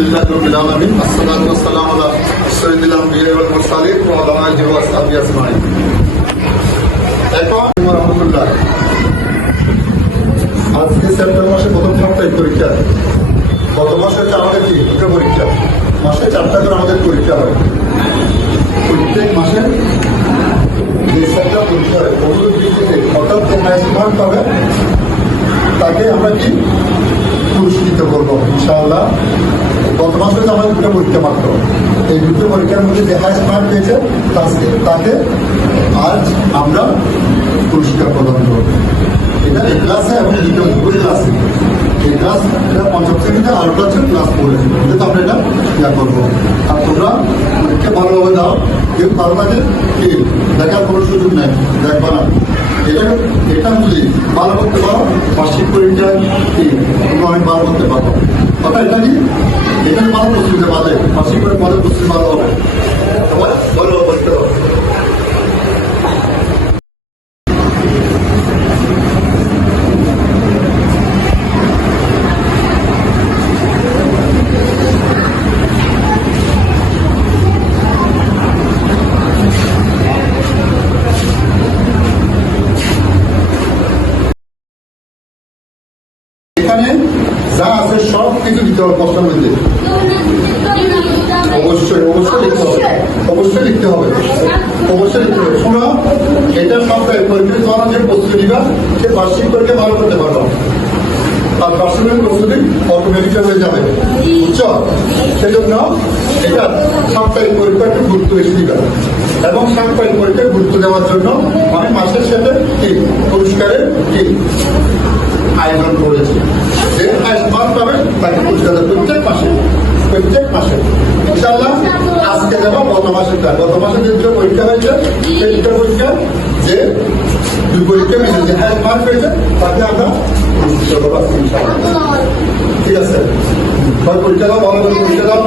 আলহামদুলিল্লাহি রাব্বিল আলামিন আসসালাতু ওয়াসসালামু আলা সাইয়্যিদিল আমবিয়া ওয়াল মুরসালিন ওয়া আলা আলিহি ওয়া সাহবিহি আজমাইন। এখন রাহমাতুল্লাহ, আজকে সেপ্টেম্বর মাসে প্রথম সপ্তাহে পরীক্ষা। গত মাসে হচ্ছে আমাদের কি দুটো পরীক্ষা, মাসে 4টা করে আমাদের পরীক্ষা হয়। প্রত্যেক মাসে যে 7টা পরীক্ষা হয় ওগুলোর ভিত্তিতে অর্থাৎ স্মার্ট পাবে তাকে আমরা কি পুরস্কৃত করবো ইনশাআল্লাহ। গত মাসে হচ্ছে আমাদের দুটো পরীক্ষা মাত্র, এই দুটো পরীক্ষার মধ্যে যে হাই স্মার্ট পেয়েছে তাকে আজ আমরা পুরস্কার প্রদান করবো। এটা এই ক্লাসে এবং দ্বিতীয় ক্লাসে এই ক্লাস এটা পঞ্চম শ্রেণীতে আরো ক্লাসের ক্লাস পড়েছে, কিন্তু আমরা এটা ইয়া করবো। আর তোমরা পরীক্ষা ভালোভাবে দাও, কেউ ভালো লাগে কি দেখার কোনো সুযোগ নেই, দেখবা না। এটা যদি ভালো করতে পারো বার্ষিক পরীক্ষায় কি তোমরা অনেক ভালো করতে পারো। অর্থাৎ এটা কি এখানে ভালো প্রস্তুতি পাবে, বার্ষিক করে পদের প্রস্তুতি ভালো হবে, তোমার ভালো করতে হবে। এখানে যা আছে সব কিছু দিতে হবে প্রশ্নের মধ্যে, অবশ্যই লিখতে হবে, অবশ্যই লিখতে হবে। শোনো, এটা সবটাই পরীক্ষা তোমার যে প্রস্তুতি নিবা সে বার্ষিক পরীক্ষা ভালো করতে পারবো, আর বার্ষিক প্রস্তুতি অটোমেটিক হয়ে যাবে, বুঝছো? সেজন্য এটা সাপ্তাহিক পরীক্ষা একটু গুরুত্ব বেশি দিবা, এবং সাপ্তাহিক পরীক্ষায় গুরুত্ব দেওয়ার জন্য আমি মাসের সাথে কি পুরস্কারের কি আয়োজন করেছি। যে মার্ক পাবে তাকে পুরস্কার প্রত্যেক মাসে ইনশাআল্লাহ। আজকে যাবো গত মাসে যে দুটো পরীক্ষা হয়েছে সেই দুটো পরীক্ষা যে দুই পরীক্ষা মিলে যে হাই মার্ক পেয়েছে তাকে আমরা পুরস্কার দেবো ইনশাআল্লাহ। ঠিক আছে, পরীক্ষা দাও, ভালো করে পরীক্ষা দাও।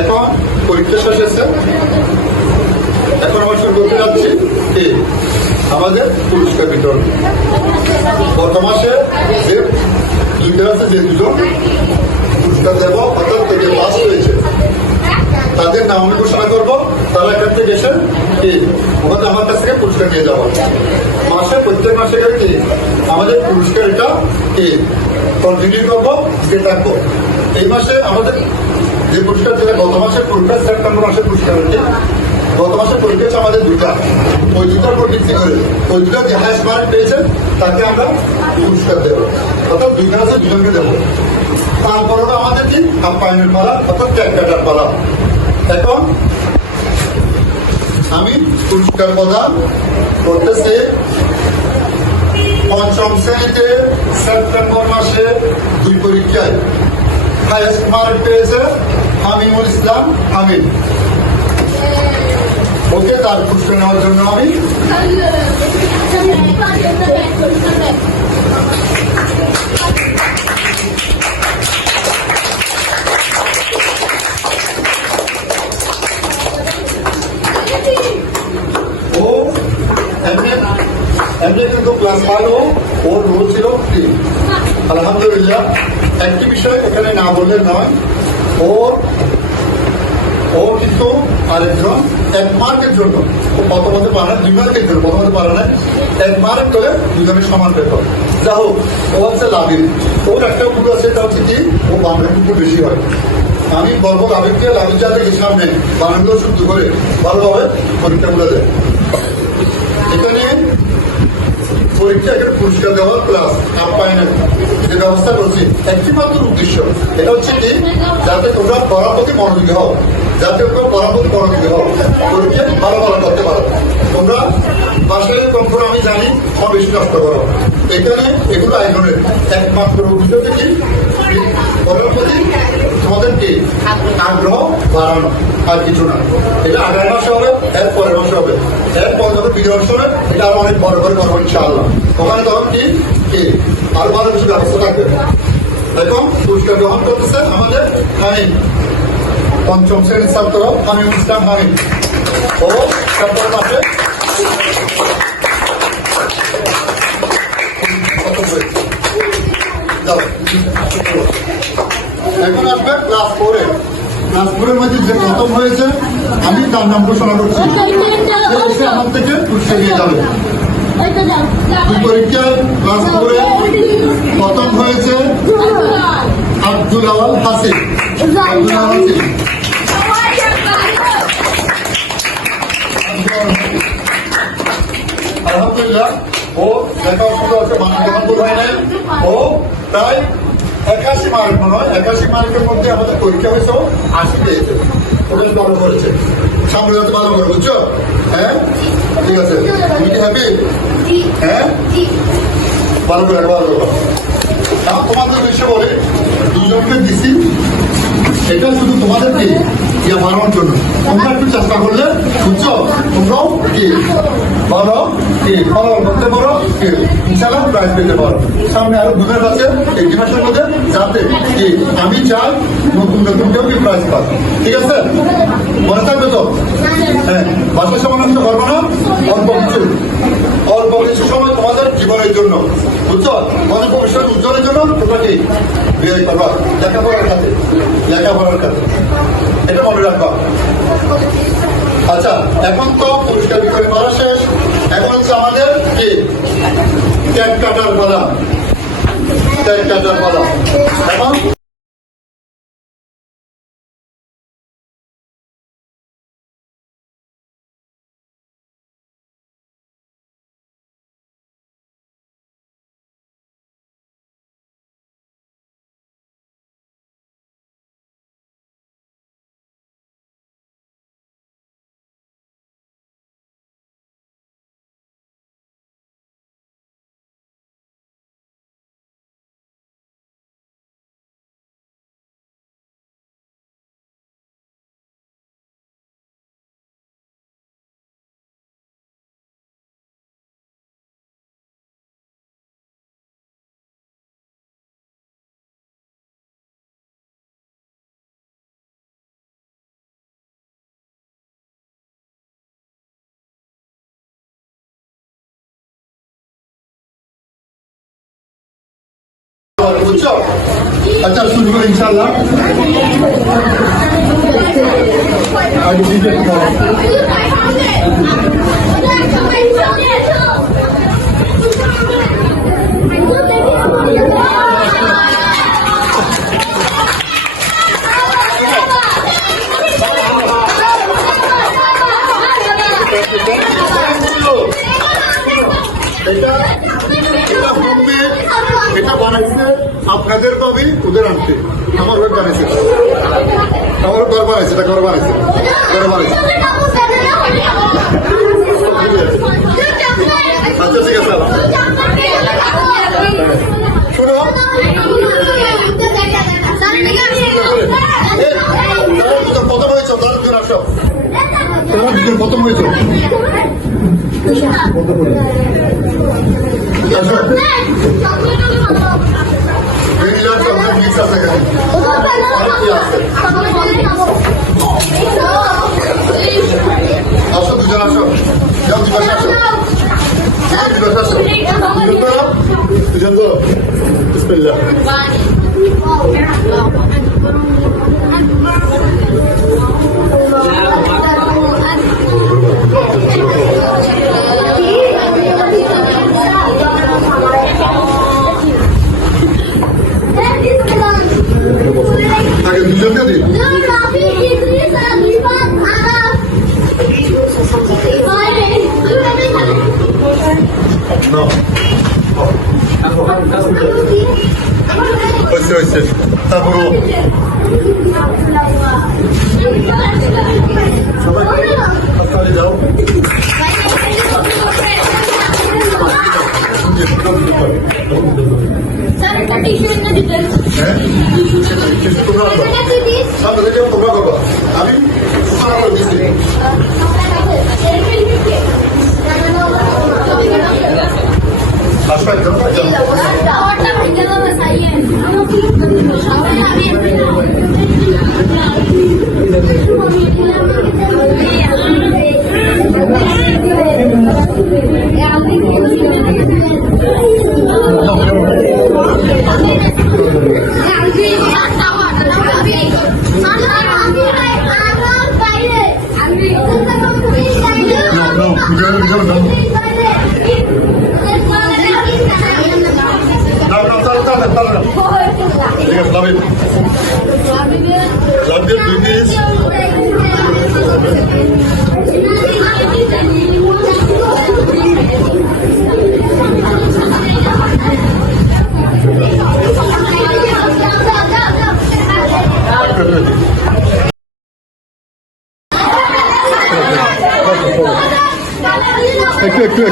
এখন পরীক্ষা শেষ হয়েছে, এখন আমরা শুরু করতে যাচ্ছি কি আমাদের পুরস্কার বিতরণ। গত মাসে যে দুইটা আছে, যে দুজন পুরস্কার দেব অর্থাৎ থেকে পাস হয়েছে তাদের নাম আমি ঘোষণা করবো, তারা এখান থেকে এসে কি ওখানে আমার কাছ থেকে পুরস্কার নিয়ে যাবো। প্রত্যেক মাসে কি আমাদের পুরস্কার এটা কি কন্টিনিউ করবো, দিতে থাকবো। এই মাসে আমাদের যে পুরস্কার যেটা গত মাসের পরীক্ষা সেপ্টেম্বর মাসের পুরস্কার হচ্ছে, গত মাসের পরীক্ষা হচ্ছে আমাদের দুটা, ওই দুটার উপর ভিত্তি করে ওই দুটা যে হাইস্ট মার্ক পেয়েছে তাকে আমরা পুরস্কার দেবো, অর্থাৎ দুইটা আছে দুজনকে দেবো। তারপরে আমাদের কি আপ্যায়নের পালা অর্থাৎ ট্যাগ কাটার পালা। এখন আমি পুরস্কার প্রদান করতেছি পঞ্চম শ্রেণীতে সেপ্টেম্বর মাসে দুই পরীক্ষায় হাইয়েস্ট মার্ক পেয়েছে হামিমুল ইসলাম হামিদ। ওকে তার পুরস্কার নেওয়ার জন্য আমি এমনি কিন্তু ক্লাস ভালো, ওর রোল ছিল আলহামদুলিল্লাহ। একটি বিষয় এখানে না বললে নয়, ও কিন্তু আরেকজন 1 মার্কের জন্য কত বলতে পারে না, 2 মার্কের জন্য কত বলতে পারে না, 1 মার্ক করে দুজনের সমান পেত। যা হোক, ও হচ্ছে লাভিন, ওর একটা ভুল আছে, এটা হচ্ছে কি ও বাংলা একটু বেশি হয়। আমি বলবো লাভিনকে, লাভিন যাতে সামনে বাংলাগুলো শুদ্ধ করে ভালোভাবে পরীক্ষাগুলো দেয়। এখানে পরীক্ষাকে পুরস্কার দেওয়ার প্লাস আপ্যায়নের যে ব্যবস্থা করছি একটি মাত্র উদ্দেশ্য, এটা হচ্ছে কি যাতে তোমরা পড়ার প্রতি মনোযোগী হও, যাতে তোমরা পড়ার প্রতি মনোযোগী হও, পরীক্ষা ভালো করতে পারো। তোমরা বাসায় কখন আমি জানি আমার বেশি নষ্ট করো, এখানে এগুলো আয়োজনের একমাত্র উদ্দেশ্য কি পড়ার প্রতি তোমাদের কি আগ্রহ বাড়ানো, আর কিছু না। এটা আগামী মাসে হবে এর পরের মাসে হবে। এরপর যখন দ্বিতীয় বর্ষ হবে এটা আরো অনেক বড় করে করবো ইনশাআল্লাহ। ওখানে তখন কি আরো ভালো কিছু ব্যবস্থা থাকবে। এখন পুরস্কার গ্রহণ করতেছে আমাদের হামিদ, পঞ্চম শ্রেণীর ছাত্র হামিদ ইসলাম হামিদ। ও সেপ্টেম্বর মাসে এখন আসবে ক্লাস 4-এ। ক্লাস 4-এর মধ্যে যে প্রথম হয়েছে আমি তার নাম ঘোষণা করছি, সে আমার থেকে পুরস্কার নিয়ে যাবে। পরীক্ষায় ক্লাস 4-এ প্রথম হয়েছে আব্দুল আওয়াল হাসিন। আব্দুল আওয়াল হাসিন আলহামদুলিল্লাহ ও দেখা বানান হয় নাই। ও প্রায় 81 মার্ক মনে হয়, 81 মার্কের মধ্যে আমাদের পরীক্ষা হয়েছে 80 পেয়েছে। ওটা ভালো করেছে, সামনে যাতে ভালো করে, বুঝছো? হ্যাঁ ঠিক আছে, তুমি কি হ্যাপি? হ্যাঁ ভালো করে তোমাদের বিষয়ে বলে দুজনকে দিছি, এটা শুধু তোমাদেরকে ইয়া বাড়ানোর জন্য। তোমরা একটু চেষ্টা করলে বুঝছো, তোমরাও কি ভালো কি ফলো করতে পারো, কি ইনশাআল্লাহ প্রাইজ পেতে পারো। সামনে আরো বুঝে যাচ্ছে এই মাসের মধ্যে যাতে কি আমি চাই নতুন নতুন কেউ কি প্রাইজ পাক। ঠিক আছে, মনে থাকবে তো? হ্যাঁ, বাসার সময় নষ্ট করবো না, অল্প কিছু সময় তোমাদের জীবনের জন্য, বুঝছো? তোমাদের ভবিষ্যৎ উজ্জ্বলের জন্য তোমরা কি বিয়ে করবা লেখাপড়ার কাছে, এটা মনে রাখবা। আচ্ছা, এখন তো পুরস্কার বিতরণ করা শেষ। এখন হচ্ছে আমাদের কি কেক কাটার পালা। এখন বুঝছো? আচ্ছা শুরু করি ইনশাআল্লাহ। এটা বানাইছে আপনাদের কবি ওদের আনতে, আমার ঘর বানাইছে, আমার ঘর বানাইছে, এটা ঘর বানাইছে, আচ্ছা ঠিক আছে। শোনো প্রথম হয়েছ, তারা দুজন আসো, তোমরা দুজন প্রথম হয়েছ। মিক্স আছে এখানে, আসো দুজন আসো, যাও দুজন আসো, দুজন তো বিসমিল্লাহ। তাকে দুজনকে দিই। হয়েছে তারপরও সবাই যাও। তোমরা করবো, আমি বসো একদম একটু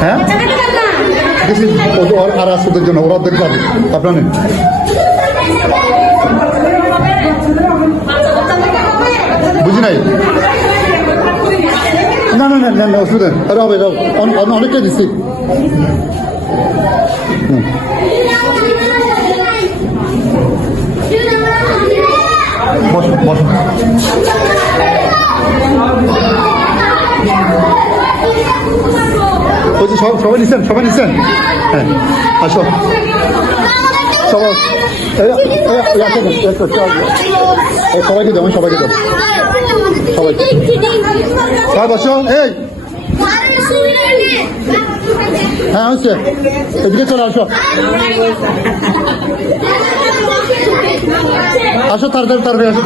হ্যাঁ আর আসদের জন্য ওরা অর্ধেক পাবে আপনার নেন বুঝি নাই না না না না অসুবিধা আরে হবে অনেকটাই দিচ্ছি বসো বসো বলছি সবাই নিচ্ছেন হ্যাঁ আসো সবাই সবাইকে দেবো সবাইকে সবাই বসো এই হ্যাঁ হচ্ছে এদিকে চলো আসো তাড়াতাড়ি আসো